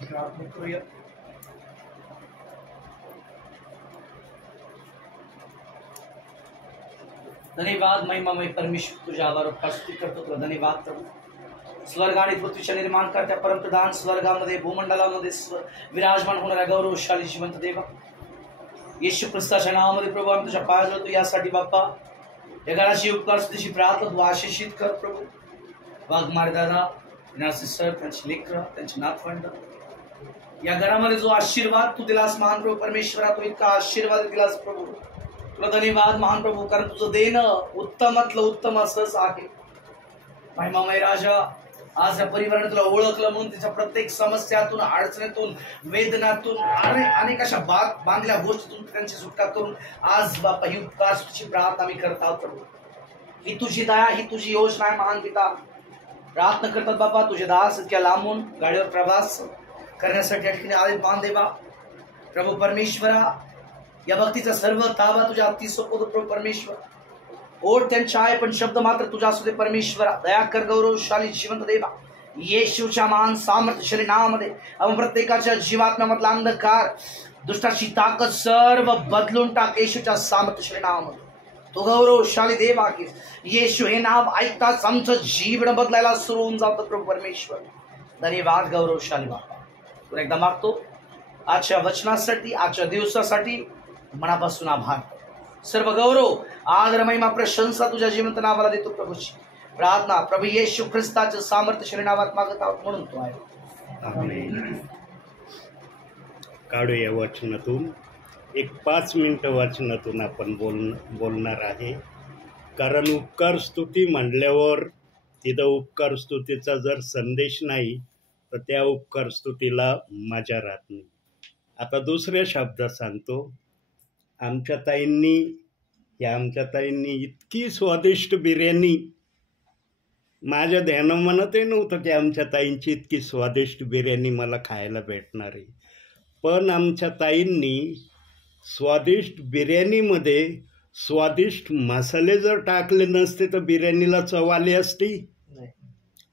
प्रार्थना करूया. धन्यवाद महिमामय परमेश्वर, तुझ्या आभार उपस्थित करतो तुला. धन्यवाद प्रभू. स्वर्ग आणि पृथ्वीच्या निर्माण करत्या परमप्रधान, स्वर्गामध्ये भूमंडलामध्ये विराजमान होणाऱ्या गौरवशाली जिवंत देवा, येशू ख्रिस्ताच्या नावामध्ये प्रभू आम्ही तुझ्या पाया जातो. यासाठी बाप्पा या घराची उपकार स्तुतीची प्रार्थना तू आशिषित कर प्रभू. वाघमारे दादा, सर, त्यांची लेकरं, त्यांचे नातवंड, या घरामध्ये जो आशीर्वाद तू दिलास महान प्रभू परमेश्वरा, तू इतका आशीर्वाद दिलास प्रभू. तुला धन्यवाद महान प्रभू, कारण तुझं देणं उत्तमातलं उत्तम असंच आहे. महिमामय राजा, आज या परिवाराने तुला ओळखलं म्हणून तिच्या प्रत्येक समस्यातून, अडचणीतून, वेदनातून, अनेक अशा बांधलेल्या गोष्टीतून त्यांची सुटका करून आज बापा ही उपकारची प्रार्थना आम्ही करत आहोत प्रभू. ही तुझी दया, ही तुझी योजना आहे महान पिता. प्रार्थना करतात बापा तुझे दास इतक्या लांबून गाडीवर प्रवास करण्यासाठी या ठिकाणी आले मान देवा प्रभू परमेश्वरा. या भक्तीचा सर्व ताबा तुझ्या हाती सोपवतो प्रभू परमेश्वर. ओढ त्यांच्या आहे पण शब्द मात्र तुझा असू दे परमेश्वरा. दया कर गौरवशाली जिवंत देवा, येशूच्या महान सामर्थ्यशाली नावामध्ये आपण प्रत्येकाच्या जीवात्म्यामधला अंधकार, दुष्टाची ताकद सर्व बदलून टाक येशूच्या सामर्थ्यशाली नावामध्ये. तो गौरवशाली देवा की येशू हे नाव ऐकताच आमचं जीवन बदलायला सुरू होऊन जातं प्रभू परमेश्वर. धन्यवाद गौरवशाली बाबा. तुला एकदा मागतो आजच्या वचनासाठी, आजच्या दिवसासाठी मनापासून आभार. सर्व गौरव, आदर, महिमा, प्रशंसा तुझ्या जिवंत नावाला देतो प्रभूची. प्रार्थना प्रभू येशू ख्रिस्ताच्या सामर्थ्यशाली नावात मागत आहोत म्हणून तो आहे. आमेन. काढूया वचनातून एक 5 मिनिटं वाचनातून आपण बोलणार आहे. कारण उपकार स्तुती म्हणल्यावर तिथं उपकार स्तुतीचा जर संदेश नाही तर त्या उपकार स्तुतीला मजा राहत नाही. आता दुसऱ्या शब्दात सांगतो, आमच्या ताईंनी इतकी स्वादिष्ट बिर्याणी, माझ्या ध्यानामनातही नव्हतं की आमच्या ताईंची इतकी स्वादिष्ट बिर्याणी मला खायला भेटणार आहे. पण आमच्या ताईंनी स्वादिष्ट बिर्याणीमध्ये स्वादिष्ट मसाले जर टाकले नसते तर बिर्याणीला चव आली असती.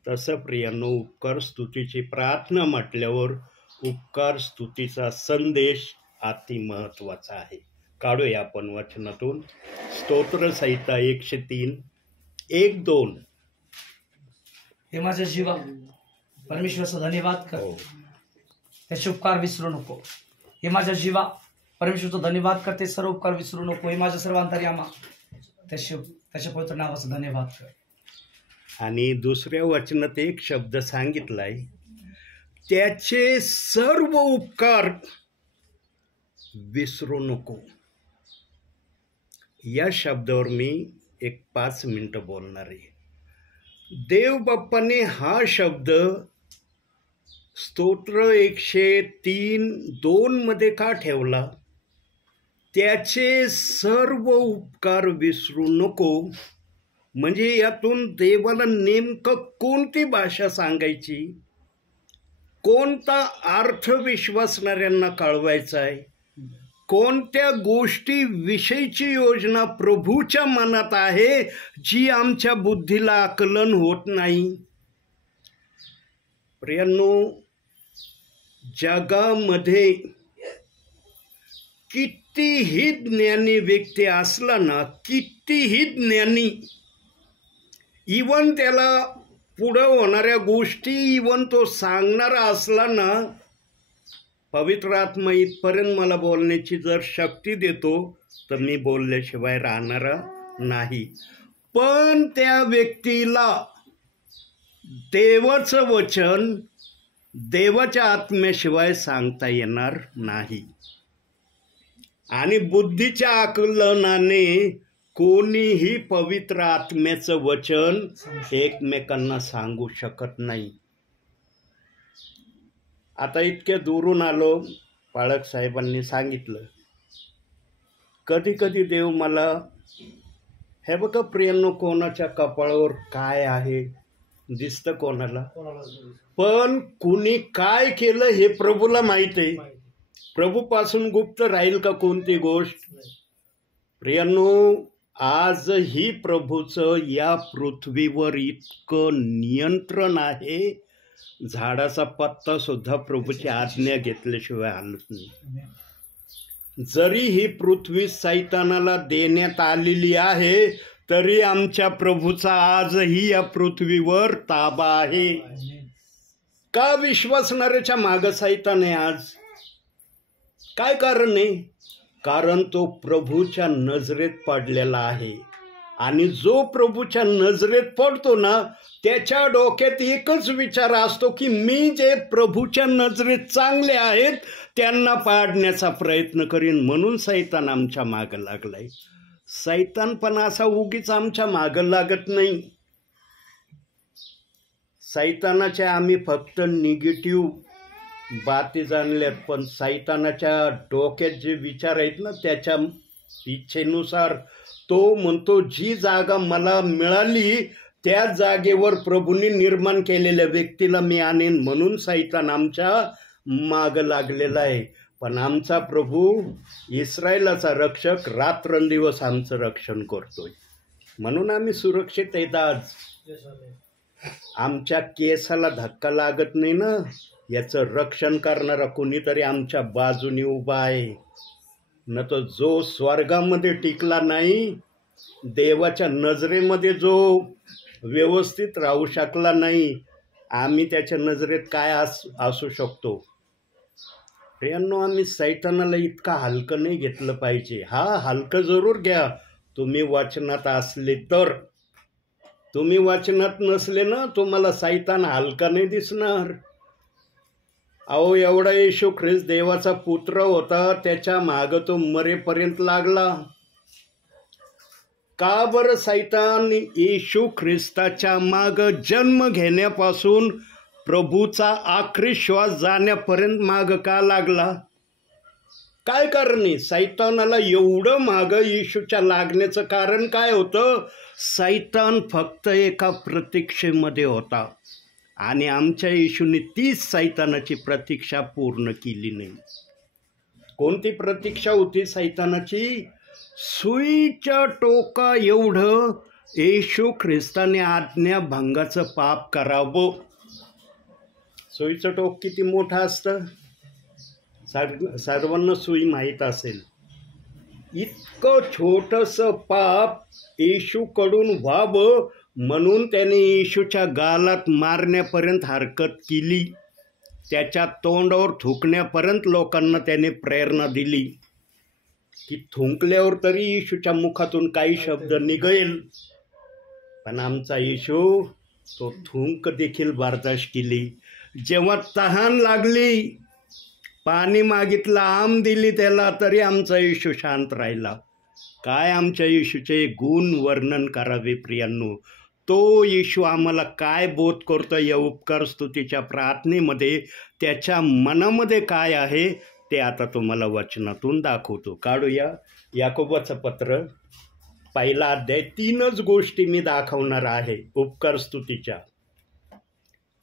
तसं प्रियांनो, उपकार स्तुतीची प्रार्थना म्हटल्यावर उपकार स्तुतीचा संदेश अति महत्त्वाचा आहे. काढूया आपण वचनातून स्तोत्रसंहिता 103, 1-2. हे माझ्या जीवा परमेश्वराचा धन्यवाद कर, त्याचे उपकार विसरू नको. हे माझ्या जीवा परमेश्वराचा धन्यवाद कर, ते सर्व उपकार विसरू नको. हे माझ्या सर्व अंतर्यामा त्याच्या पवित्र नावाचा धन्यवाद कर. आणि दुसऱ्या वचनात एक शब्द सांगितलाय, त्याचे सर्व उपकार विसरू नको. या शब्दावर मी एक 5 मिनिटं बोलणार आहे. देव बाप्पाने हा शब्द स्तोत्र 103:2 मध्ये का ठेवला? त्याचे सर्व उपकार विसरू नको. म्हणजे यातून देवाला नेमकं कोणती भाषा सांगायची, कोणता अर्थ विश्वासणाऱ्यांना कळवायचा आहे, कोणत्या गोष्टी विषयीची योजना प्रभूच्या मनात आहे जी आमच्या बुद्धीला आकलन होत नाही. प्रियांनो, जगामध्ये कितीही ज्ञानी व्यक्ती असला ना, कितीही ज्ञानी, इवन त्याला पुढं होणाऱ्या गोष्टी इवन तो सांगणारा असला ना, पवित्र आत्मा इथपर्यंत मला बोलण्याची जर शक्ती देतो तर मी बोलल्याशिवाय राहणारा नाही. पण त्या व्यक्तीला देवाचं वचन देवाच्या आत्म्याशिवाय सांगता येणार नाही. आणि बुद्धीच्या आकलनाने कोणीही पवित्र आत्म्याचं वचन एकमेकांना सांगू शकत नाही. आता इतक्या दूरून आलो, पाळक साहेबांनी सांगितलं, कधी कधी देव मला, हे बघा प्रियांनो, कोणाच्या कपाळावर काय आहे दिसतं कोणाला, पण कुणी काय केलं हे प्रभूला माहित आहे. प्रभूपासून गुप्त राहील का कोणती गोष्ट? प्रियांनो, आजही प्रभूचं या पृथ्वीवर इतकं नियंत्रण आहे, झाडाचा पत्ता सुद्धा प्रभूची आज्ञा घेतल्याशिवाय हलत नाही. जरी ही पृथ्वी सैतानाला देण्यात आलेली आहे तरी आमच्या प्रभूचा आजही या पृथ्वीवर ताबा आहे. का विश्वासणाऱ्याच्या मागं सैतान आहे आज? काय कारण आहे? कारण तो प्रभूच्या नजरेत पडलेला आहे. आणि जो प्रभूच्या नजरेत पडतो ना त्याच्या डोक्यात एकच विचार असतो की मी जे प्रभूच्या नजरेत चांगले आहेत त्यांना पाडण्याचा प्रयत्न करीन. म्हणून सैतान आमच्या मागं लागलाय. सैतान पण असा उगीच आमच्या मागं लागत नाही. सैतानाच्या आम्ही फक्त निगेटिव्ह बाती जाणल्यात, पण सैतानाच्या डोक्यात जे विचार आहेत ना त्याच्या इच्छेनुसार तो म्हणतो जी जागा मला मिळाली त्या जागेवर प्रभूंनी निर्माण केलेल्या व्यक्तीला मी आणेन. म्हणून सैतान आमच्या मागं लागलेला आहे. पण आमचा प्रभू इस्रायलाचा रक्षक रात्रंदिवस आमचं रक्षण करतोय. म्हणून आम्ही सुरक्षित आहेत आज. आमच्या केसाला धक्का लागत नाही ना. याचं रक्षण करणारा कोणीतरी आमच्या बाजूने उभा आहे. न तर जो स्वर्गामध्ये टिकला नाही, देवाच्या नजरेमध्ये जो व्यवस्थित राहू शकला नाही, आम्ही त्याच्या नजरेत काय असू शकतो? प्रियांनो, आम्ही सैतानाला इतका हलकं नाही घेतलं पाहिजे. हा, हलकं जरूर घ्या तुम्ही वचनात असले तर. तुम्ही वचनात नसले ना तुम्हाला सैतान हलका नाही दिसणार. अहो, एवढा येशू ख्रिस्त देवाचा पुत्र होता, त्याच्या मागं तो मरेपर्यंत लागला. का बरं सैतान येशू ख्रिस्ताच्या मागं जन्म घेण्यापासून प्रभूचा आखरी श्वास जाण्यापर्यंत मागं का लागला? काय कारण आहे? सैतानाला एवढं मागं येशूच्या लागण्याचं कारण काय होतं? सैतान फक्त एका प्रतीक्षेमध्ये होता आणि आमच्या येशूने तीच सैतानाची प्रतीक्षा पूर्ण केली नाही. कोणती प्रतीक्षा होती सैतानाची? सुईच्या टोका एवढं येशू ख्रिस्ताने आज्ञाभंगाचं पाप करावं. सुईचं टोक किती मोठं असतं सर्वांना सुई माहीत असेल. इतकं छोटंसं पाप येशूकडून व्हावं म्हणून त्याने येशूच्या गालात मारण्यापर्यंत हरकत केली. त्याच्या तोंडावर थुंकण्यापर्यंत लोकांना त्याने प्रेरणा दिली की थुंकल्यावर तरी येशूच्या मुखातून काही शब्द निघेल. पण आमचा येशू तो थुंक देखील बर्दाश्त केली. जेव्हा तहान लागली, पाणी मागितलं, आम दिली त्याला, तरी आमचा येशू शांत राहिला. काय आमच्या येशूचे गुण वर्णन करावे प्रियांनो. तो येशू आम्हाला काय बोध करतो या उपकार स्तुतीच्या प्रार्थनेमध्ये, त्याच्या मनामध्ये काय आहे ते आता तुम्हाला वचनातून दाखवतो. काढूया याकोबाचं पत्र, पहिला अध्याय. 3च गोष्टी मी दाखवणार आहे उपकार स्तुतीच्या.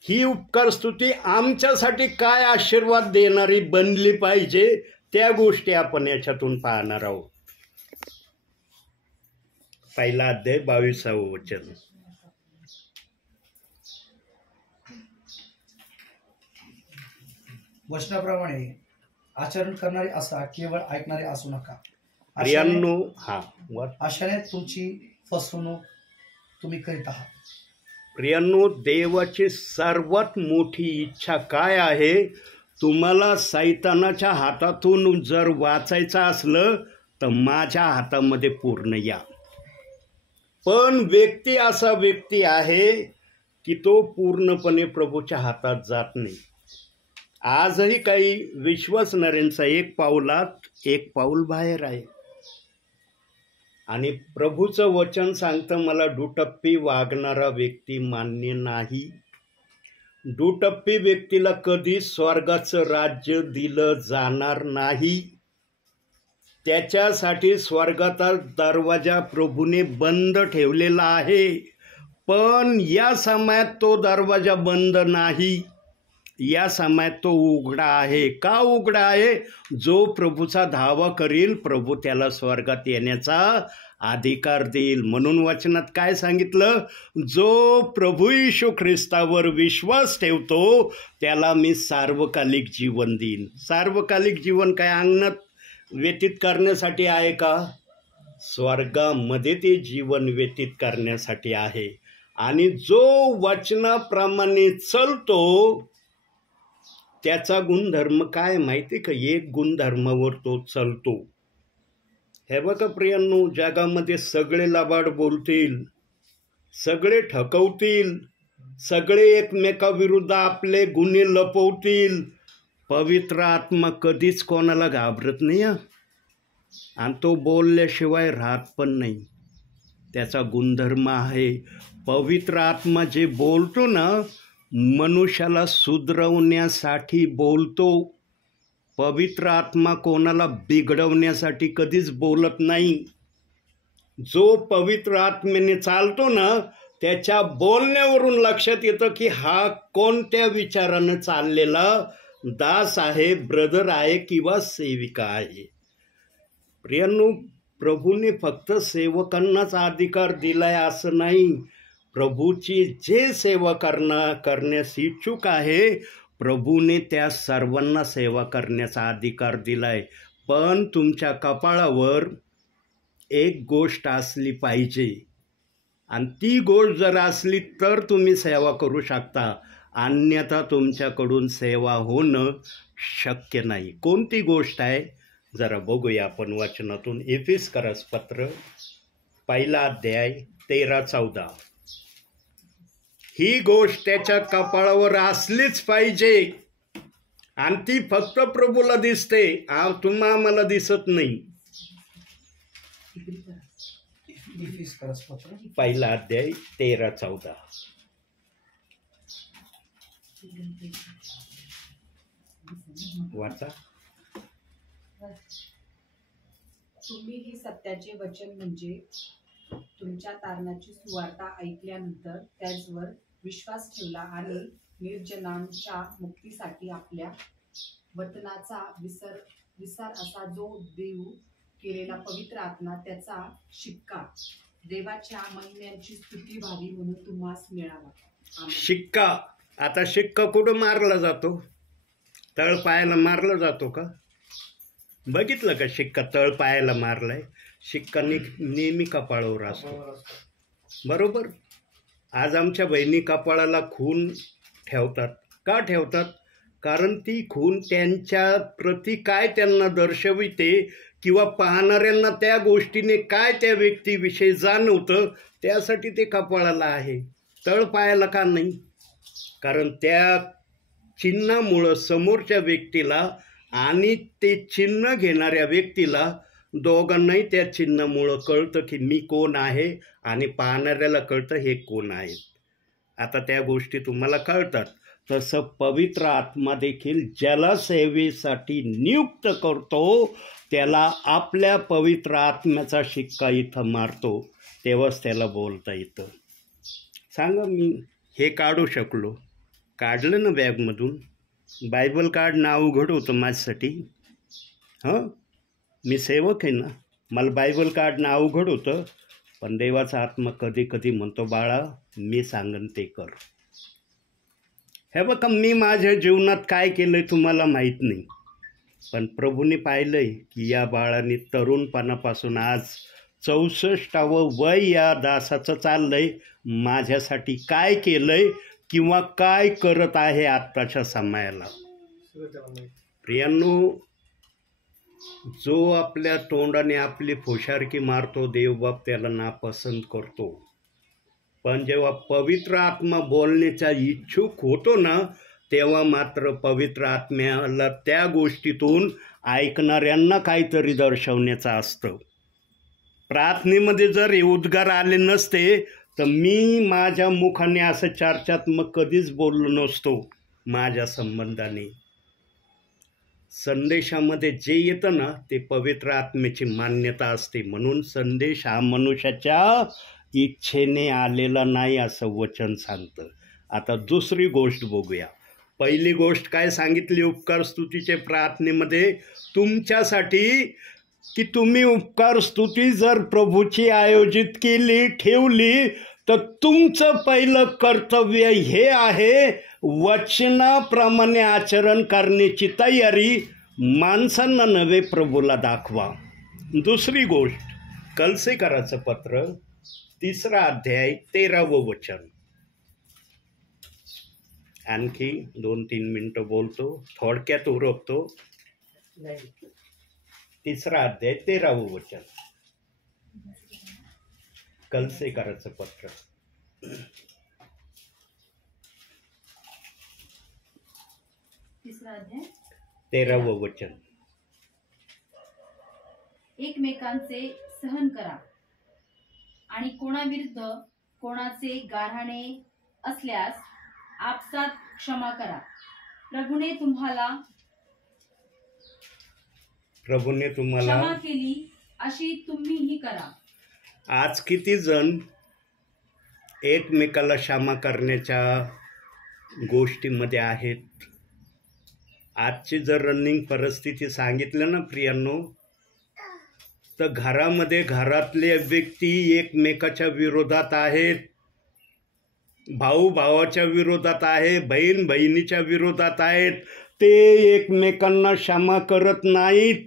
ही उपकार स्तुती आमच्यासाठी काय आशीर्वाद देणारी बनली पाहिजे त्या गोष्टी आपण याच्यातून पाहणार आहोत. पहिला अध्याय 22वे वचन. वचनाप्रमाणे आचरण करणारे असा, केवळ ऐकणारे असू नका. प्रियांनो, आशाने तुमची फसवणूक तुम्ही करीत आहात. प्रियांनो, देवाची सर्वात मोठी इच्छा काय आहे? तुम्हाला सैतानाच्या हातातून जर वाचायचं असलं तर माझ्या हातामध्ये पूर्ण या. पण व्यक्ती असा व्यक्ती आहे की तो पूर्णपणे प्रभूच्या हातात जात नाही. आजही काही विश्वासणाऱ्यांचा एक पाऊलात एक पाऊल बाहेर आहे. आणि प्रभूचं वचन सांगतं, मला दुटप्पी वागणारा व्यक्ती मान्य नाही. दुटप्पी व्यक्तीला कधी स्वर्गाचं राज्य दिलं जाणार नाही. त्याच्यासाठी स्वर्गाचा दरवाजा प्रभूने बंद ठेवलेला आहे. पण या समयात तो दरवाजा बंद नाही. या समयात तो उघडा आहे. का उघडा आहे? जो प्रभूचा धावा करील प्रभू त्याला स्वर्गात येण्याचा अधिकार देईल. म्हणून वचनात काय सांगितलं? जो प्रभू येशू ख्रिस्तावर विश्वास ठेवतो त्याला मी सार्वकालिक जीवन देईन. सार्वकालिक जीवन काय अंगणात व्यतीत करण्यासाठी आहे का? स्वर्गामध्ये ते जीवन व्यतीत करण्यासाठी आहे. आणि जो वचनाप्रमाणे चालतो त्याचा गुणधर्म काय माहिती का? एक गुणधर्मावर तो चालतो. हे बघा प्रियांनो, जगामध्ये सगळे लबाड बोलतील, सगळे ठकवतील, सगळे एकमेकाविरुद्ध आपले गुन्हे लपवतील. पवित्र आत्मा कधीच कोणाला घाबरत नाही आणि तो बोलल्याशिवाय राहत पण नाही. त्याचा गुणधर्म आहे. पवित्र आत्मा जे बोलतो ना, मनुष्याला सुधरवण्यासाठी बोलतो. पवित्र आत्मा कोणाला बिघडवण्यासाठी कधीच बोलत नाही. जो पवित्र आत्म्याने चालतो ना, त्याच्या बोलण्यावरून लक्षात येतं की हा कोणत्या विचारानं चाललेला दास आहे, ब्रदर आहे किंवा सेविका आहे. प्रियांनो, प्रभूने फक्त सेवकांनाच अधिकार दिलाय असं नाही. प्रभूची जे सेवा करण्यास इच्छुक आहे, प्रभूने त्या सर्वांना सेवा करण्याचा अधिकार दिलाय. पण तुमच्या कपाळावर एक गोष्ट असली पाहिजे आणि ती गोष्ट जर असली तर तुम्ही सेवा करू शकता, अन्यथा तुमच्याकडून सेवा होणं शक्य नाही. कोणती गोष्ट आहे जरा बघूया आपण वचनातून. एफेसकरास पत्र 1 अध्याय 13-14. ही गोष्ट त्याच्या कपाळावर असलीच पाहिजे आणि ती फक्त प्रभूला दिसते, आम्हाला दिसत नाही. 1 अध्याय 13-14 वाचा. तुम्ही ही सत्याचे वचन म्हणजे तुमच्या तारणाची सुवार्ता ऐकल्यानंतर त्याचवर विश्वास ठेवला आणि निर्जनांच्या मुक्तीसाठी आपल्या वतनाचा विसार असा जो देव केलेला पवित्र आत्मा त्याचा शिक्का देवाच्या महिम्यांची स्तुती व्हावी म्हणून तुम्हास मिळावा. शिक्का. आता शिक्का कुठं मारला जातो? तळपायाला मारला जातो का? बघितलं का शिक्का तळपायाला मारलाय? शिक्का नेहमी कपाळावर असतो, बरोबर. आज आमच्या बहिणी कपाळाला खून ठेवतात. का ठेवतात? कारण ती खून त्यांच्या प्रती काय त्यांना दर्शविते किंवा पाहणाऱ्यांना त्या गोष्टीने काय त्या व्यक्तीविषयी जाणवतं, त्यासाठी ते कपाळाला आहे. तळपायाला का नाही? कारण त्या चिन्हामुळं समोरच्या व्यक्तीला आणि ते चिन्ह घेणाऱ्या व्यक्तीला दोघांनाही त्या चिन्हामुळं कळतं की मी कोण आहे आणि पाहणाऱ्याला कळतं हे कोण आहेत. आता त्या गोष्टी तुम्हाला कळतात. तसं पवित्र आत्मा देखील ज्याला सेवेसाठी नियुक्त करतो त्याला आपल्या पवित्र आत्म्याचा शिक्का इथं मारतो, तेव्हाच त्याला बोलता येतं. सांगा, मी हे काढू शकलो, काढलं ना बॅगमधून, बायबल कार्ड नाव उघड होतं माझ्यासाठी. मी सेवक आहे ना, मला बायबल कार्ड नाव उघड होतं. पण देवाचा आत्मा कधी कधी म्हणतो, बाळा मी सांगन ते कर. हे बघा, मी माझ्या जीवनात काय केलंय तुम्हाला माहीत नाही, पण प्रभूने पाहिलंय की या बाळाने तरुणपणापासून आज 64वे वय या दासाचं चाललंय, माझ्यासाठी काय केलंय किंवा काय करत आहे आत्ताच्या समयाला. प्रियांनो, जो आपल्या तोंडाने आपली फुशारकी मारतो देवबाप त्याला नापसंत करतो. पण जेव्हा पवित्र आत्मा बोलण्याचा इच्छुक होतो ना, तेव्हा मात्र पवित्र आत्म्याला त्या गोष्टीतून ऐकणाऱ्यांना काहीतरी दर्शवण्याचं असतं. प्रार्थनेमध्ये जर हे उद्गार आले नसते तर मी माझ्या मुखाने असं चर्चात्मक कधीच बोललो नसतो माझ्या संबंधाने. संदेशामध्ये जे येतं ना ते पवित्र आत्म्याची मान्यता असते. म्हणून संदेश हा मनुष्याच्या इच्छेने आलेला नाही असं वचन सांगतं. आता दुसरी गोष्ट बघूया. पहिली गोष्ट काय सांगितली उपकार स्तुतीचे प्रार्थनेमध्ये? तुमच्यासाठी की तुम्ही उपकार स्तुती जर प्रभूची आयोजित केली ठेवली तर तुमचं पहिलं कर्तव्य हे आहे वचनाप्रमाणे आचरण करण्याची तयारी माणसांना नव्हे प्रभूला दाखवा. दुसरी गोष्ट कलसेकराचं पत्र 3 अध्याय 13वं वचन. आणखी 2-3 मिनटं बोलतो, थोडक्यात उरकतो. 3 अध्याय 13वं वचन कलसेकराचं पत्र. तिसरा अध्याय 13वं वचन. एकमेकांचे सहन करा आणि कोणाविरुद्ध कोणाचे गाऱ्हाणे असल्यास आपसात क्षमा करा. प्रभूने तुम्हाला क्षमा केली अशी तुम्हीही करा. आज किती जण एकमेकाला क्षमा करण्याच्या गोष्टीमध्ये आहेत? आजची जर रनिंग परिस्थिती सांगितलं ना प्रियांनो, तर घरामध्ये घरातले व्यक्ती एकमेकाच्या विरोधात आहेत, भाऊ भावाच्या विरोधात आहे, बहीण बहिणीच्या विरोधात आहेत. ते एकमेकांना क्षमा करत नाहीत.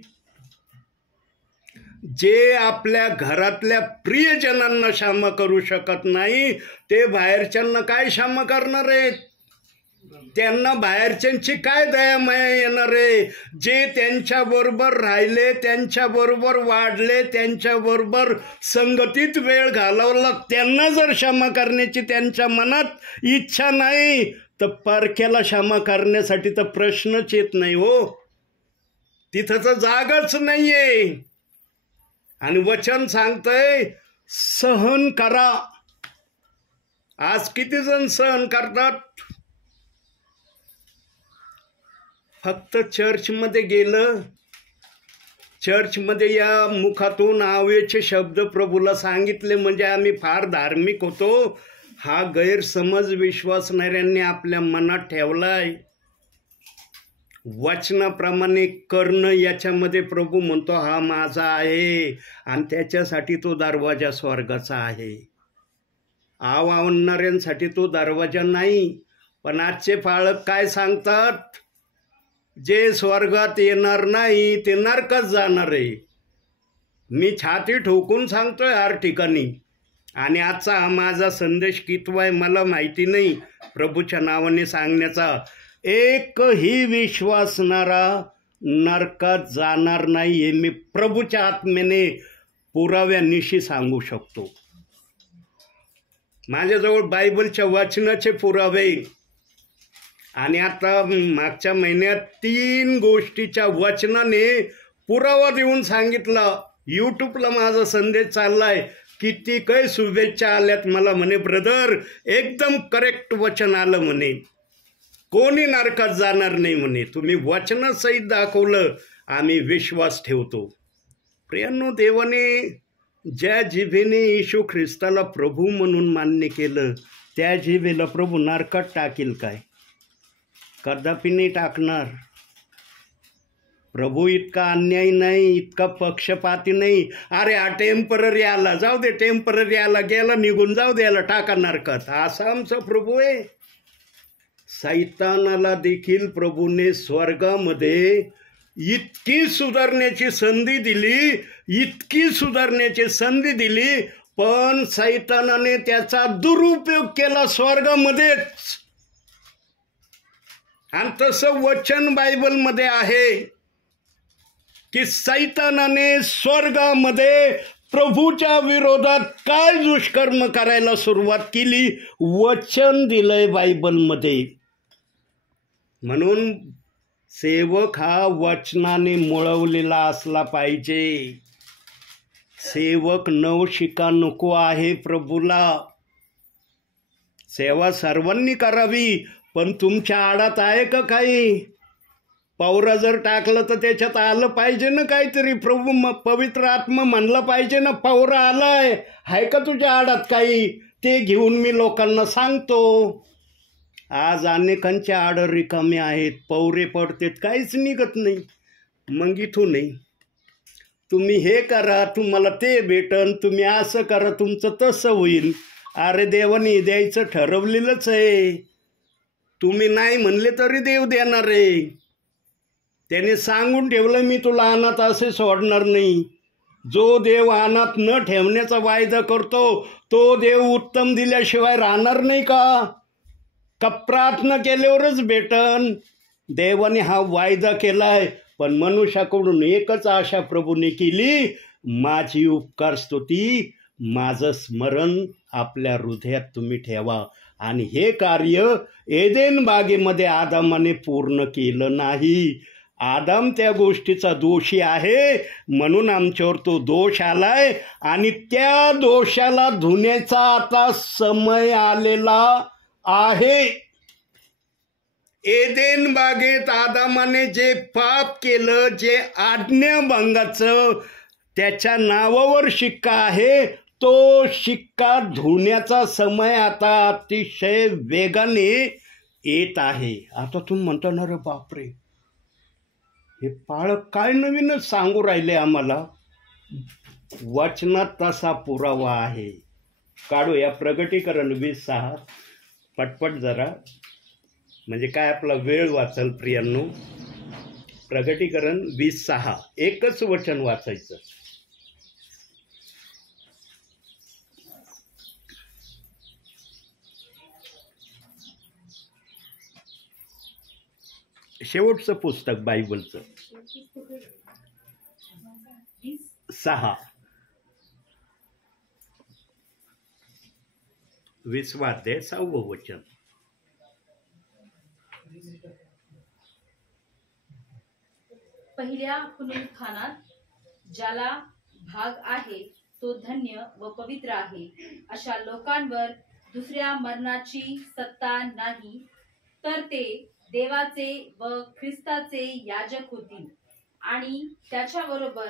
जे आपल्या घरातल्या प्रियजनांना क्षमा करू शकत नाही ते बाहेरच्यांना काय क्षमा करणार आहेत? त्यांना बाहेरच्यांची काय दयामाया येणार आहे? जे त्यांच्याबरोबर राहिले, त्यांच्याबरोबर वाढले, त्यांच्याबरोबर संगतीत वेळ घालवला, त्यांना जर क्षमा करण्याची त्यांच्या मनात इच्छा नाही तर परक्याला क्षमा करण्यासाठी तर प्रश्नच येत नाही हो. तिथं तर जागाच नाहीये. आणि वचन सांगतंय सहन करा. आज किती जण सहन करतात? फक्त चर्चमध्ये गेलं, चर्चमध्ये या मुखातून आवेचे शब्द प्रभूला सांगितले म्हणजे आम्ही फार धार्मिक होतो, हा गैरसमज विश्वासणाऱ्यांनी आपल्या मनात ठेवलाय. वचनाप्रमाणे करणं याच्यामध्ये प्रभू म्हणतो हा माझा आहे आणि त्याच्यासाठी तो दरवाजा स्वर्गाचा आहे. आवडणाऱ्यांसाठी तो दरवाजा नाही. पण आजचे पाळक काय सांगतात? जे स्वर्गात येणार नाही ते नरकात जाणार आहे. मी छाती ठोकून सांगतोय हर ठिकाणी. आणि आजचा हा माझा संदेश कितवा आहे मला माहिती नाही प्रभूच्या नावाने सांगण्याचा. एकही विश्वासणारा नरकात जाणार नाही हे मी प्रभूच्या आत्म्याने पुराव्यानिशी सांगू शकतो. माझ्याजवळ बायबलच्या वाचनाचे पुरावे. आणि आता मागच्या महिन्यात 3 गोष्टीच्या वचनाने पुरावा देऊन सांगितला. यूट्यूबला माझा संदेश चाललाय. किती काही शुभेच्छा आल्यात मला म्हणे ब्रदर एकदम करेक्ट वचन आलं म्हणे. कोणी नरकात जाणार नाही म्हणे. तुम्ही वचनासहित दाखवलं, आम्ही विश्वास ठेवतो. प्रियांनो, देवाने ज्या जिभेने येशू ख्रिस्ताला प्रभू म्हणून मान्य केलं त्या जिभेला प्रभू नरकात टाकील काय? कदापि नाही टाकणार. प्रभू इतका अन्याय नाही, इतका पक्षपाती नाही. अरे हा टेम्पररी आला, जाऊ दे, टेम्पररी आला, गेला निघून, जाऊ द्याला, टाका नरकात. असा आमचा प्रभू आहे. सैतानाला देखील प्रभूने स्वर्गामध्ये इतकी सुधारण्याची संधी दिली, इतकी सुधारण्याची संधी दिली, पण सैतानाने त्याचा दुरुपयोग केला स्वर्गामध्येच. आणि तसं वचन बायबलमध्ये आहे की सैतानाने स्वर्गामध्ये प्रभूच्या विरोधात काय दुष्कर्म करायला सुरुवात केली, वचन दिलंय बायबलमध्ये. म्हणून सेवक हा वचनाने मुळवलेला असला पाहिजे. सेवक नवशिका नको आहे प्रभूला. सेवा सर्वांनी करावी, पण तुमच्या आडात आहे का काही? पौरा जर टाकलं तर त्याच्यात आलं पाहिजे ना काहीतरी. प्रभू पवित्र आत्मा म्हणलं पाहिजे ना पौरा आलाय, आहे का तुझ्या आडात काही? ते घेऊन मी लोकांना सांगतो. आज अनेकांच्या आडर रिकामे आहेत, पवरे पडतेत, काहीच निघत नाही. मग इथून नाही, तुम्ही हे करा तुम्हाला ते भेटन, तुम्ही असं करा तुमचं तसं होईल. अरे देवाने द्यायचं ठरवलेलंच आहे. तुम्ही नाही म्हणले तरी देव देणार आहे. त्याने सांगून ठेवलं मी तुला अनाथ असे सोडणार नाही. जो देव अनाथ न ठेवण्याचा वायदा करतो तो देव उत्तम दिल्याशिवाय राहणार नाही का? प्रार्थना केल्यावरच भेटन. देवाने हा वायदा केलाय. पण मनुष्याकडून एकच आशा प्रभूने केली, माझी उपकार स्तुती, माझं स्मरण आपल्या हृदयात तुम्ही ठेवा. आणि हे कार्य एदेन बागेमध्ये आदामाने पूर्ण केलं नाही. आदाम त्या गोष्टीचा दोषी आहे, म्हणून आमच्यावर तो दोष आलाय. आणि त्या दोषाला धुण्याचा आता समय आलेला आहे. एदेन बागेत आदामाने जे पाप केलं, जे आज्ञाभंगाचं त्याच्या नावावर शिक्का आहे, तो शिक्का धुण्याचा समय आता अतिशय वेगाने येत आहे. आता तुम्ही म्हणता ना रे बापरे, हे पाळक काय नवीनच सांगू राहिले आम्हाला. वचनात तसा पुरावा आहे. काढूया प्रगटीकरण 20:6 पटपट जरा, म्हणजे काय आपला वेळ वाचल प्रियांनो. प्रगटीकरण 20:6 एकच वचन वाचायचं. शेवटचं पुस्तक बायबलचं 6 20वा अध्याय 6वं वचन. पहिल्या पुनरुत्थानात ज्याला भाग आहे तो धन्य व पवित्र आहे. अशा लोकांवर दुसऱ्या मरणाची सत्ता नाही, तर ते देवाचे व ख्रिस्ताचे याजक होतील आणि त्याच्याबरोबर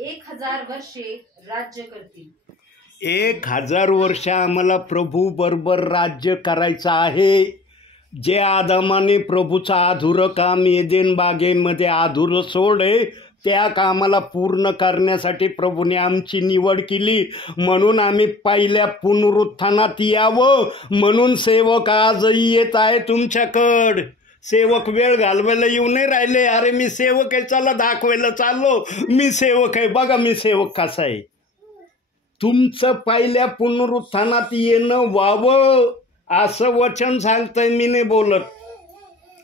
1000 वर्षे राज्य करतील. 1000 वर्ष आम्हाला प्रभू बरोबर राज्य करायचं आहे. जे आदामाने प्रभूचं अधुरं काम एदेन बागेमध्ये अधुरं सोडे, त्या कामाला पूर्ण करण्यासाठी प्रभूने आमची निवड केली. म्हणून आम्ही पहिल्या पुनरुत्थानात यावं. म्हणून सेवक आजही येत आहे तुमच्याकडं. सेवक वेळ घालवायला येऊ नाही राहिले. अरे मी सेवक आहे, चला दाखवायला चाललो, मी सेवक आहे, बघा मी सेवक कसा आहे. तुमचं पहिल्या पुनरुत्थानात येणं व्हावं असं वचन सांगतंय, मी नाही बोलत.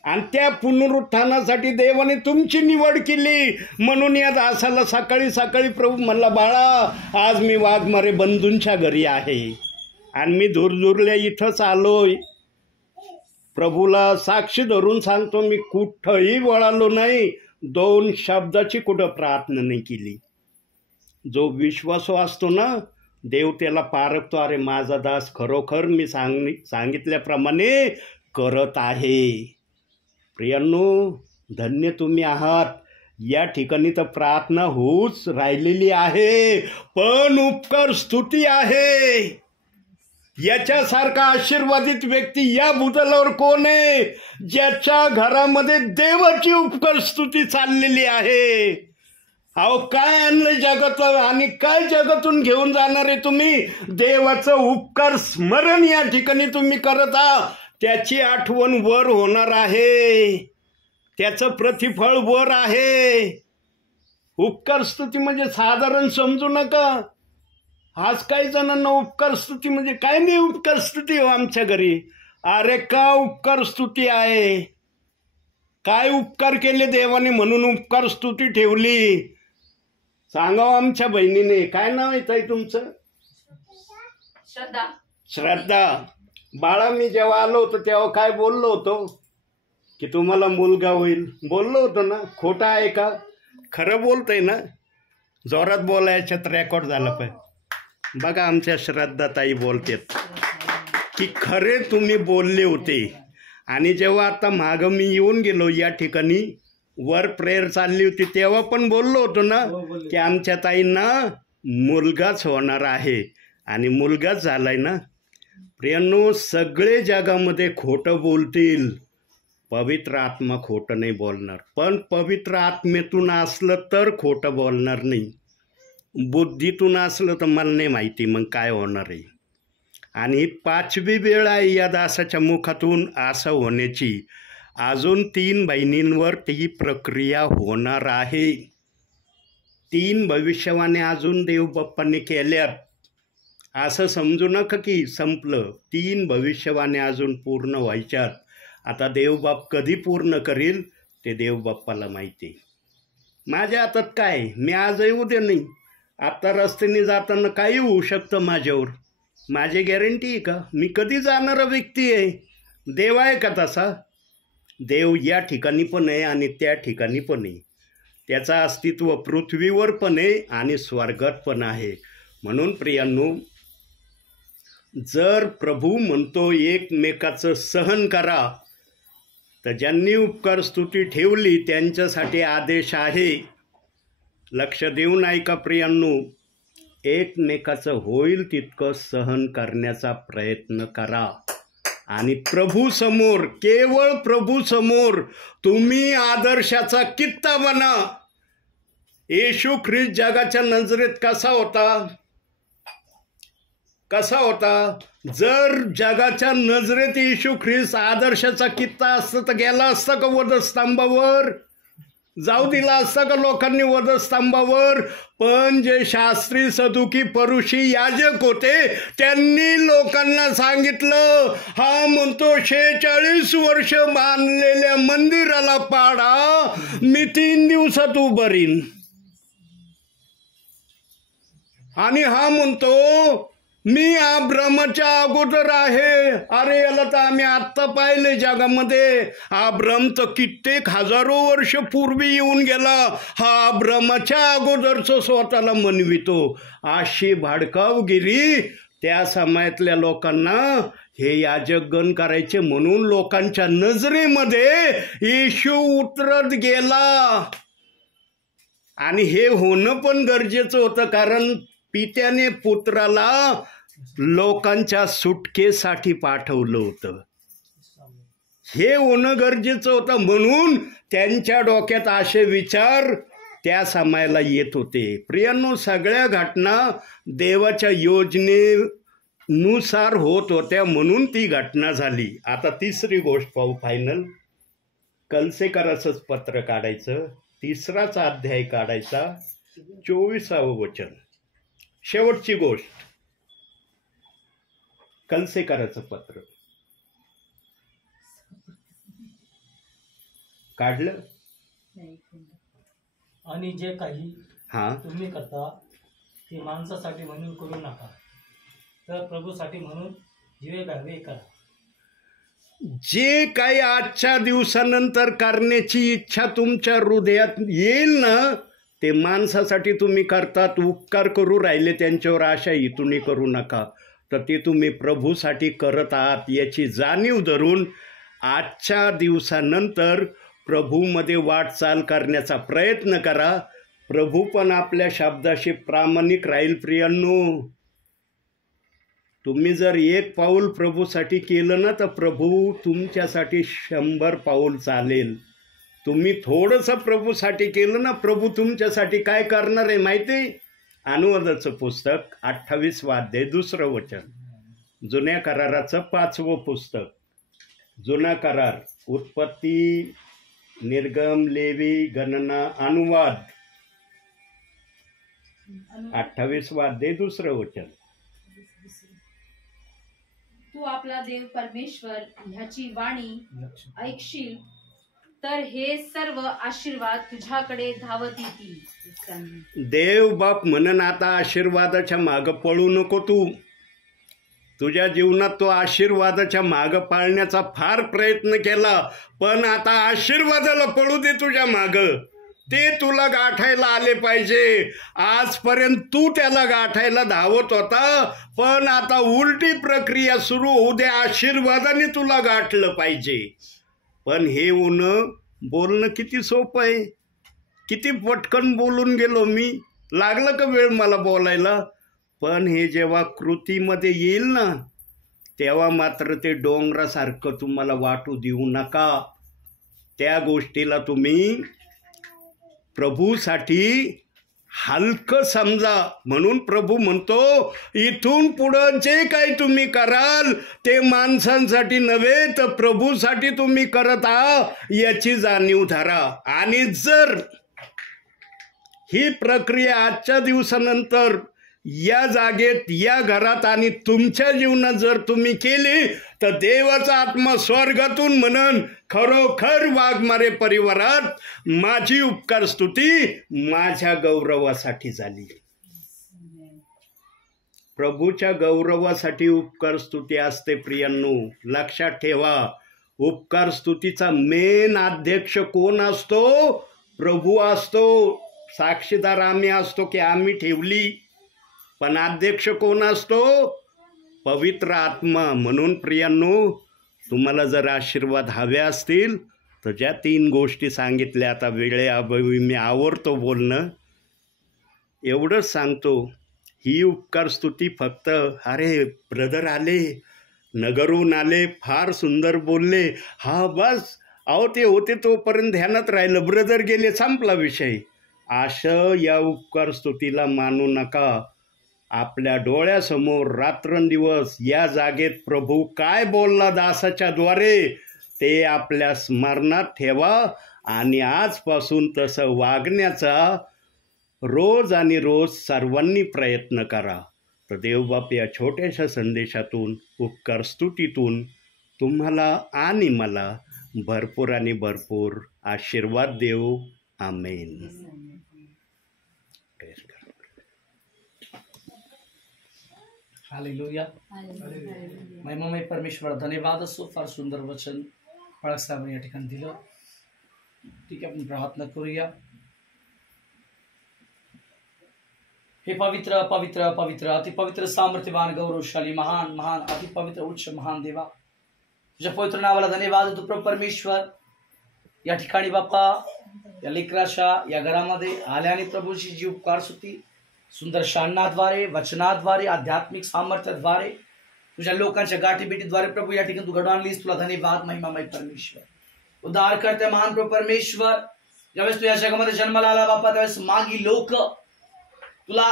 आणि त्या पुनरुत्थानासाठी देवाने तुमची निवड केली. म्हणून या दासाला सकाळी सकाळी प्रभू म्हणला, बाळा आज मी वाघमारे बंधूंच्या घरी आहे आणि मी दूरदूरल्या इथंच आलोय. प्रभूला साक्षी धरून सांगतो, मी कुठंही वळालो नाही, 2 शब्दाची कुठं प्रार्थना नाही केली. जो विश्वासू असतो ना, देव त्याला पारखतो. अरे माझा दास खरोखर मी सांगितल्याप्रमाणे करत आहे. प्रियांनो, धन्य तुम्ही आहात. या ठिकाणी तर प्रार्थना होऊच राहिलेली आहे, पण उपकार स्तुती आहे. याच्यासारखा आशीर्वादित व्यक्ती या भूतलावर कोण आहे, ज्याच्या घरामध्ये देवाची उपकार स्तुती चाललेली आहे. अहो काय आणलं जगात आणि काय जगातून घेऊन जाणार आहे तुम्ही? देवाचं उपकार स्मरण या ठिकाणी तुम्ही करत आहात. त्याची आठवण वर होणार आहे, त्याचं प्रतिफळ वर आहे. उपकार स्तुती म्हणजे साधारण समजू नका. आज काही जणांना उपकार स्तुती म्हणजे काय नाही, उपकार स्तुती हो आमच्या घरी. अरे का उपकार स्तुती आहे? काय उपकार केले देवाने म्हणून उपकार स्तुती ठेवली? सांगावं आमच्या बहिणीने. काय नाव आहे ताई तुमचं? श्रद्धा. श्रद्धा. बाळा, मी जेव्हा आलो होतो तेव्हा काय बोललो होतो की तुम्हाला मुलगा होईल, बोललो होतो ना? खोटं आहे का? खरं बोलतंय ना? जोरात बोलायच्यात रेकॉर्ड झालं पाहिजे. बघा आमच्या श्रद्धाताई बोलतात की खरे तुम्ही बोलले होते. आणि जेव्हा आता मागं मी येऊन गेलो या ठिकाणी, वर प्रेयर चालली होती, तेव्हा पण बोललो होतो ना की आमच्या ताईंना मुलगाच होणार आहे. आणि मुलगाच झालाय ना. प्रियांनो, सगळे जगामध्ये खोटं बोलतील, पवित्र आत्मा खोटं नाही बोलणार. पण पवित्र आत्मेतून असलं तर खोटं बोलणार नाही. बुद्धीतून असलं तर मला नाही माहिती मग काय होणार आहे. आणि 5वी वेळ आहे या दासाच्या मुखातून असं होण्याची. अजून 3 बहिणींवर ती प्रक्रिया होणार आहे. 3 भविष्यवाणी अजून देवबाप्पांनी केल्यात. असं समजू नका की संपलं. 3 भविष्यवाणी अजून पूर्ण व्हायच्यात. आता देवबाप कधी पूर्ण करील ते देवबाप्पाला माहिती. माझ्या हातात काय, मी आज येऊ दे नाही. आता रस्त्याने जाताना काही होऊ शकतं माझ्यावर. माझी गॅरंटी आहे का? मी कधी जाणारा व्यक्ती आहे. देव आहे का तसा? देव या ठिकाणी पण आहे आणि त्या ठिकाणी पण आहे. त्याचं अस्तित्व पृथ्वीवर पण आहे आणि स्वर्गात पण आहे. म्हणून प्रियांनो, जर प्रभू म्हणतो एकमेकाचं सहन करा, तर ज्यांनी उपकार स्तुती ठेवली त्यांच्यासाठी आदेश आहे. लक्ष देऊन ऐका प्रियांनो, एकमेकाचं होईल तितकं सहन करण्याचा प्रयत्न करा. आणि प्रभूसमोर, केवळ प्रभूसमोर तुम्ही आदर्शाचा कित्ता बना. येशू ख्रिस्त जगाच्या नजरेत कसा होता? जर जगाच्या नजरेत येशू ख्रिस्त आदर्शाचा कित्ता असता तर गेला असता का वधस्तंभावर? जाऊ दिला असता का लोकांनी वधस्तंभावर? पण जे शास्त्री, सदुकी, परुषी, याजक होते त्यांनी लोकांना सांगितलं, हा म्हणतो 46 वर्ष बांधलेल्या मंदिराला पाडा, मी 3 दिवसात उभारीन. आणि हा म्हणतो मी अब्रामाच्या अगोदर आहे. अरे याला तर आम्ही आत्ता पाहिले जगामध्ये. अब्राम तर कित्येक हजारो वर्ष पूर्वी येऊन गेला. हा अब्रामाच्या अगोदरचं स्वतःला म्हणवितो. अशी भाडकावगिरी त्या समयातल्या लोकांना हे याजकगण करायचे. म्हणून लोकांच्या नजरेमध्ये येशू उतरत गेला. आणि हे होणं पण गरजेचं होतं, कारण पित्याने पुत्राला लोकांच्या सुटकेसाठी पाठवलं होतं. हे होणं गरजेचं होतं. म्हणून त्यांच्या डोक्यात असे विचार त्या समयाला येत होते. प्रियांनो, सगळ्या घटना देवाच्या योजनेनुसार होत होत्या, म्हणून ती घटना झाली. आता 3री गोष्ट पाहू फायनल. कलसेकराचंच पत्र काढायचं, 3राच अध्याय काढायचा, 24वं वचन, शेवटची गोष्ट. कलसेकराचं पत्र काढलं. आणि जे काही तुम्ही करता ते माणसासाठी म्हणून करू नका, तर प्रभूसाठी म्हणून जीवे घावे करा. जे काही आजच्या दिवसानंतर करण्याची इच्छा तुमच्या हृदयात येईल ना, ते माणसासाठी तुम्ही करतात. उपकार करू राहिले त्यांच्यावर, आशा इथूनही करू नका. तर ते तुम्ही प्रभूसाठी करत आहात याची जाणीव धरून आजच्या दिवसानंतर प्रभूमध्ये वाटचाल करण्याचा प्रयत्न करा. प्रभू पण आपल्या शब्दाशी प्रामाणिक राहील. प्रियांनो, तुम्ही जर 1 पाऊल प्रभूसाठी केलं ना, तर प्रभू तुमच्यासाठी 100 पाऊल चालेल. तुम्ही थोडंसं प्रभूसाठी केलं ना, प्रभू तुमच्यासाठी काय करणार आहे माहिती आहे? अनुवादाचं पुस्तक 28वां अध्याय 2रं वचन, जुन्या कराराचं 5वं पुस्तक, जुना करार, उत्पत्ती, निर्गम, लेवी, गणना, अनुवाद, 28वां अध्याय 2रं वचन. तू आपला देव परमेश्वर ह्याची वाणी ऐकशील तर हे सर्व आशीर्वाद तुझ्याकडे धावत येतील. देव बाप म्हणन, आता आशीर्वादाच्या मागं पळू नको. तुझ्या जीवनात तो आशीर्वादाच्या मागं पाळण्याचा फार प्रयत्न केला, पण आता आशीर्वादाला पळू दे तुझ्या मागं. ते तुला गाठायला आले पाहिजे. आजपर्यंत तू त्याला गाठायला धावत होता, पण आता उलटी प्रक्रिया सुरू होऊ दे. आशीर्वादाने तुला गाठलं पाहिजे. पण हे होणं, बोलणं किती सोपं आहे. किती पटकन बोलून गेलो मी. लागलं का वेळ मला बोलायला? पण हे जेव्हा कृतीमध्ये येईल ना, तेव्हा मात्र ते डोंगरासारखं तुम्हाला वाटू देऊ नका. त्या गोष्टीला तुम्ही प्रभूसाठी हलकं समजा. म्हणून प्रभू म्हणतो, इथून पुढं जे काही तुम्ही कराल ते माणसांसाठी नव्हे तर प्रभूसाठी तुम्ही करत आहात याची जाणीव धरा. आणि जर ही प्रक्रिया आजच्या दिवसानंतर या जागेत, या घरात आणि तुमच्या जीवनात जर तुम्ही केली तर देवाचा आत्मा स्वर्गातून म्हणन, खरोखर वाघमारे परिवारात माझी उपकार स्तुती माझ्या गौरवासाठी झाली. प्रभूच्या गौरवासाठी उपकार स्तुती असते. प्रियांनो, लक्षात ठेवा, उपकार स्तुतीचा मेन अध्यक्ष कोण असतो? प्रभू असतो. साक्षीदार आम्ही असतो की आम्ही ठेवली, पण अध्यक्ष कोण असतो? पवित्र आत्मा. म्हणून प्रियांनो, तुम्हाला जर आशीर्वाद हवे असतील तर ज्या 3 गोष्टी सांगितल्या, आता वेळेअभावी मी आवरतो बोलणं, एवढंच सांगतो. ही उपकार स्तुती फक्त अरे ब्रदर आले, नगरहून आले, फार सुंदर बोलले, हा बस, अहो ते होते तोपर्यंत ध्यानात राहिलं, ब्रदर गेले, संपला विषय, असं या उपकार स्तुतीला मानू नका. आपल्या डोळ्यासमोर रात्रंदिवस या जागेत प्रभू काय बोलला दासाच्या द्वारे ते आपल्या स्मरणात ठेवा आणि आजपासून तसं वागण्याचा रोज आणि रोज सर्वांनी प्रयत्न करा. तर देवबाप या छोट्याशा संदेशातून, उपकार स्तुतीतून तुम्हाला आणि मला भरपूर आणि भरपूर आशीर्वाद देऊ. आमेन. हालेलुया. महिमामय परमेश्वर, धन्यवाद असो. फार सुंदर वचन बाळक साहेबांनी या ठिकाणी दिलं. ठीक आहे, आपण प्रार्थना करूया. हे पवित्र पवित्र पवित्र अतिपवित्र सामर्थ्यवान गौरवशाली महान महान अतिपवित्र उच्च महान देवा, तुझ्या पवित्र नावाला धन्यवाद. तू परमेश्वर या ठिकाणी बाप्पा या लेकराच्या या घरामध्ये आल्याने प्रभूची जी उपकार स्तुती सुंदर शानाद्वारे, वचनाद्वारे, आध्यात्मिक सामर्थ्याद्वारे, तुझ्या लोकांच्या गाठीभेटीद्वारे प्रभू या ठिकाणी तू घडवून आणलीस. तुला धन्यवाद महिमामय परमेश्वर. उद्धार करते महान प्रभू परमेश्वर, ज्यावेळेस तू या जगामध्ये जन्माला आला बाप्पा, त्यावेळेस मागी लोक तुला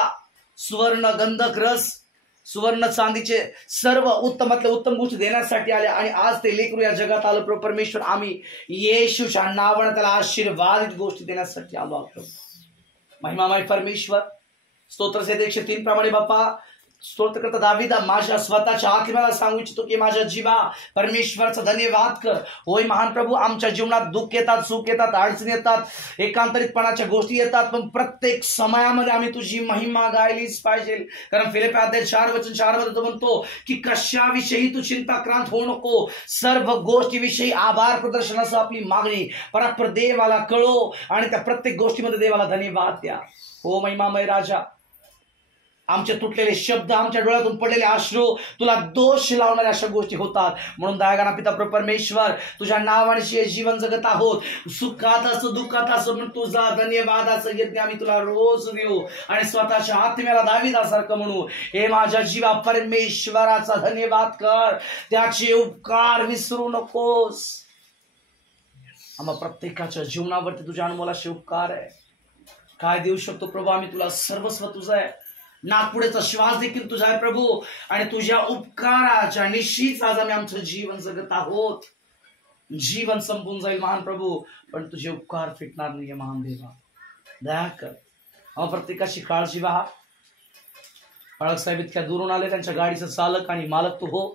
सुवर्ण गंधक रस, सुवर्ण चांदीचे सर्व उत्तमातल्या उत्तम गोष्टी देण्यासाठी आले आणि आज ते लेकरू या जगात आलं प्रभू परमेश्वर. आम्ही येशूच्या नावाने त्याला आशीर्वादित गोष्टी देण्यासाठी आलो आहोत. महिमामय परमेश्वर, स्तोत्र 103 प्रमाणे बाप्पा स्तोत्रकर्ता दाविदा माझ्या स्वतःच्या आत्म्याला सांगू इच्छितो की माझ्या जीवा परमेश्वरचा धन्यवाद कर. होय महान प्रभू, आमच्या जीवनात दुःख येतात, सुख येतात, अडचणी येतात, एकांतरितपणाच्या गोष्टी येतात, पण प्रत्येक समयामध्ये आम्ही तुझी महिमा गायलीच पाहिजे. कारण फिलिप्पी अध्याय 4:4 मध्ये तो म्हणतो की कशाविषयी तू चिंताक्रांत होऊ नको, सर्व गोष्टीविषयी आभार प्रदर्शनासह आपली मागणी परापर देवाला कळो आणि त्या प्रत्येक गोष्टीमध्ये देवाला धन्यवाद द्या. हो महिमामय राजा, आमचे तुटलेले शब्द, आमच्या डोळ्यातून पडलेले अश्रू तुला दोष लावणाऱ्या अशा गोष्टी होतात. म्हणून दयागाना पिता परमेश्वर, तुझ्या नावाने जीवन जगत आहोत, सुखात असो दुःखात असो, पण तुझा धन्यवादाचं यज्ञ आम्ही तुला रोज देऊ आणि स्वतःच्या आत्म्याला दाविदासारखं म्हणू. हे माझ्या जीवा परमेश्वराचा धन्यवाद कर, त्याचे उपकार विसरू नकोस. आम्हा प्रत्येकाच्या जीवनावरती तुझ्या अनमोलाचे उपकार आहे. काय देऊ शकतो प्रभू, आम्ही तुला सर्वस्व तुझं आहे. नागपुढेचा श्वास देखील तुझा आहे प्रभू, आणि तुझ्या उपकाराच्या निश्चित आज आम्ही आमचं जीवन जगत आहोत. जीवन संपून जाईल महान प्रभू, पण तुझे उपकार फिटणार नाहीये महान देवा. दया कर, प्रत्येकाची काळजी व्हा. बाळक साहेब इतक्या दुरून आले, त्यांच्या गाडीचा चालक आणि मालक तू हो.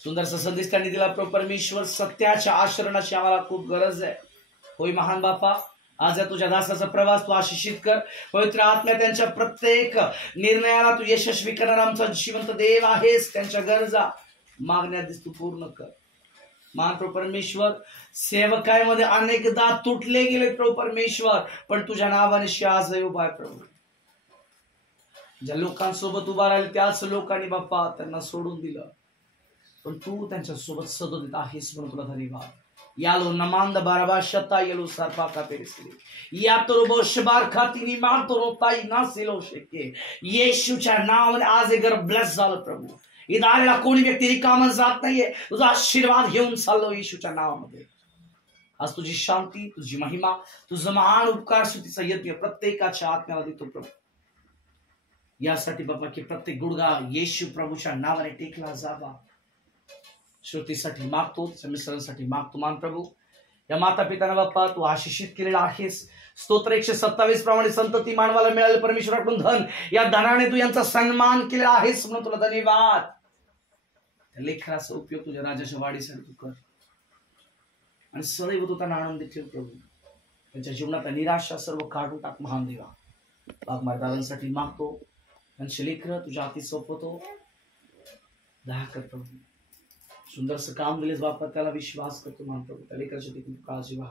सुंदरसा संदेश त्यांनी दिला प्रभू परमेश्वर, सत्याच्या आचरणाची आम्हाला खूप गरज आहे. होय महान बापा, आज या तुझ्या दासाचा प्रवास तू आशिषित कर. पवित्र आत्म्या त्यांच्या प्रत्येक निर्णयाला तू यशस्वी करणार आमचा जिवंत देव आहेस. त्यांच्या गरजा मागण्या तू पूर्ण कर महान प्रभू परमेश्वर. सेवकामध्ये अनेकदा तुटले गेले प्रभू परमेश्वर, पण तुझ्या नावाने आज उभा आहे प्रभू. ज्या लोकांसोबत उभा राहिले त्याच लोकांनी बाप्पा त्यांना सोडून दिलं, पण तू त्यांच्या सोबत सतत आहेस म्हणून तुला धन्यवाद. यालो नमांद बाराबा शता येलो सरपा का पेरिसली या तो बोशबार खातीनी मान तो रोताई ना सिलो शेके. येशूच्या नावाने आज हे घर ब्लेस झालं प्रभू. ही दारीला कोणी व्यक्ती रिकामा जात नाहीये. तुझा आशीर्वाद घेऊन चाललो येशूच्या नावामध्ये. आज तुझी शांती, तुझी महिमा, तुझं महान उपकार स्तुतीचा यज्ञ प्रत्येकाच्या आत्म्याला देतो प्रभू. यासाठी बाबा की प्रत्येक गुडघा येशू प्रभूच्या नावाने टेकला जावा. श्रुतीसाठी मागतो, त्याच्या मिस्टरांसाठी मागतो मान प्रभू. या माता पिताना बाप्पा तू आशिषित केलेला आहेस. स्तोत्र 127 प्रमाणे संतती मानवाला मिळाले परमेश्वराकडून धन. या धनाने तू यांचा सन्मान केलेला आहेस म्हणून तुला धन्यवाद. त्या लेखनाचा उपयोग तुझ्या राजाच्या वाढीसाठी तू कर आणि सदैव तू त्यांना आनंद ठेव प्रभू. त्यांच्या जीवनात निराशा सर्व काढून टाक महान देवा. बागमार दादांसाठी मागतो, त्यांचे लेकर तुझ्या हाती सोपवतो. दया कर प्रभू. सुंदरसं काम दिलेस बापा, त्याला विश्वास करतो मान प्रभू. त्या लेकराची तू काळजी व्हा.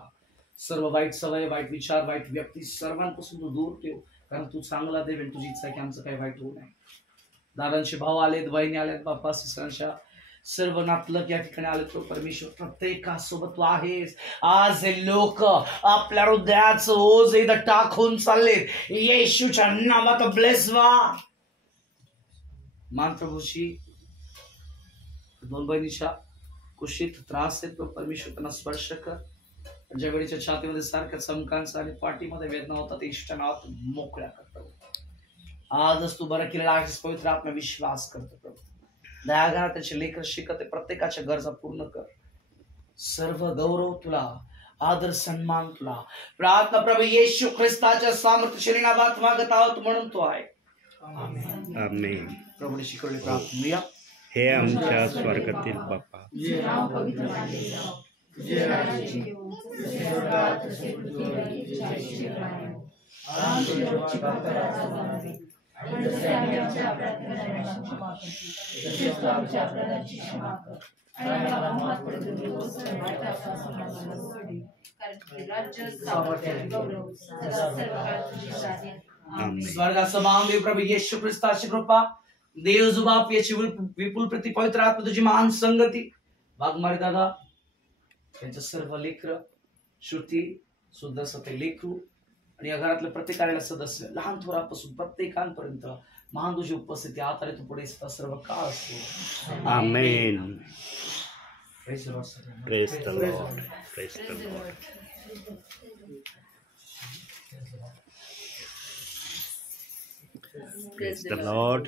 सर्व वाईट सवय, वाईट विचार, वाईट व्यक्ती सर्वांपासून तू दूर ठेव, कारण तू चांगला देव. तुझी इच्छा आहे की आमचं काही वाईट होऊ नये. दादांचे भाऊ आलेत, बहिणी आल्यात बाप्पा, सिस्टरांच्या सर्व नातलग या ठिकाणी आले. तो परमेश्वर प्रत्येकासोबत तू आहेस. आज हे लोक आपल्या हृदयाचं ओझ इथं टाकून चालले. येशूच्या नावात ब्लेस व्हा. मान प्रभूची 2 बहिणीच्या कुशीत त्रास आहे तो परमेश्वर त्यांना स्पर्श कर. ज्या वेळेच्या छातीमध्ये सारख्या चमकांचा आणि पाठीमध्ये वेदना होतात इष्ट नावात मोकळ्या करतो. आजच तू बरं केलेला आहेस. पवित्र आत्मा विश्वास करतो प्रभू. दयागार त्याचे लेकर शिकत प्रत्येकाच्या गरजा पूर्ण कर. सर्व गौरव तुला, आदर सन्मान तुला. प्रार्थना प्रभू येशू ख्रिस्ताच्या सामर्थ्यशाली नावात मागत आहोत म्हणून तो आहे. आमेन. प्रभूने शिकवले प्रार्थना. हे आमच्या स्वर्गातील बाप्पा, स्वर्गाचं महादेव प्रभू येशू ख्रिस्ताची कृपा, देवजुबाप याची विपुल प्रति पवित्र आत्मा तुझी महान संगती, वाघमारे दादा त्यांच्या सर्व लेकर, श्रुती सुद्धा सते लेकरू आणि या घरातल्या प्रत्येक कार्याला सदस्य लहान थोरापासून प्रत्येकांपर्यंत महान तुझी उपस्थिती आता तू पुढे सर्व काळ असतो. आमेन. Praise the Lord. Praise the Lord. Praise the Lord. Praise the Lord.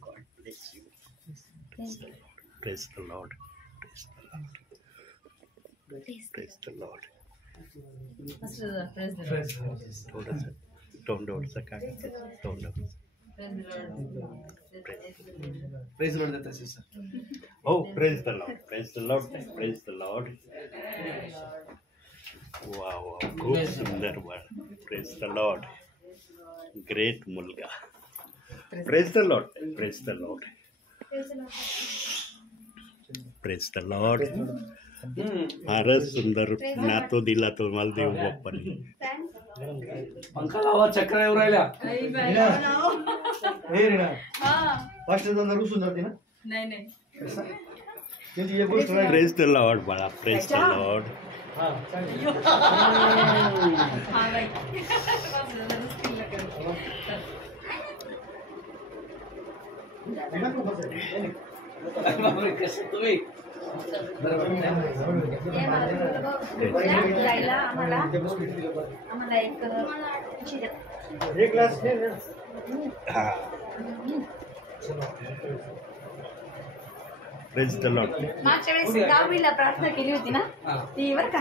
God bless you. Praise the Lord. Praise the Lord. Praise the Lord. थोडंसं काय Praise the Lord देतात sir. Oh, praise the Lord. Praise the Lord. Praise the Lord. Wow, खूप सुंदर word. Praise the Lord. Great मुलगा. Praise the Lord. Praise the Lord. Praise the Lord. फारच सुंदर नातो दिला तुम्हाला देव बाप्पाने. पंखा लावा, चक्र येऊ राहिल्या. Praise the Lord बाळा. Praise the Lord. कसं तुम्ही Praise the Lord. मागच्या वेळेस 10वीला प्रार्थना केली होती ना ती बरं का,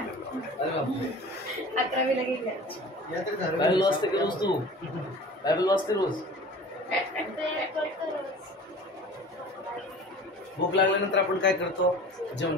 11वीला गेल्या. बायबल वाचते की रोज तू? बायबल वाचते रोज? भूक लागल्यानंतर आपण काय करतो? जेवण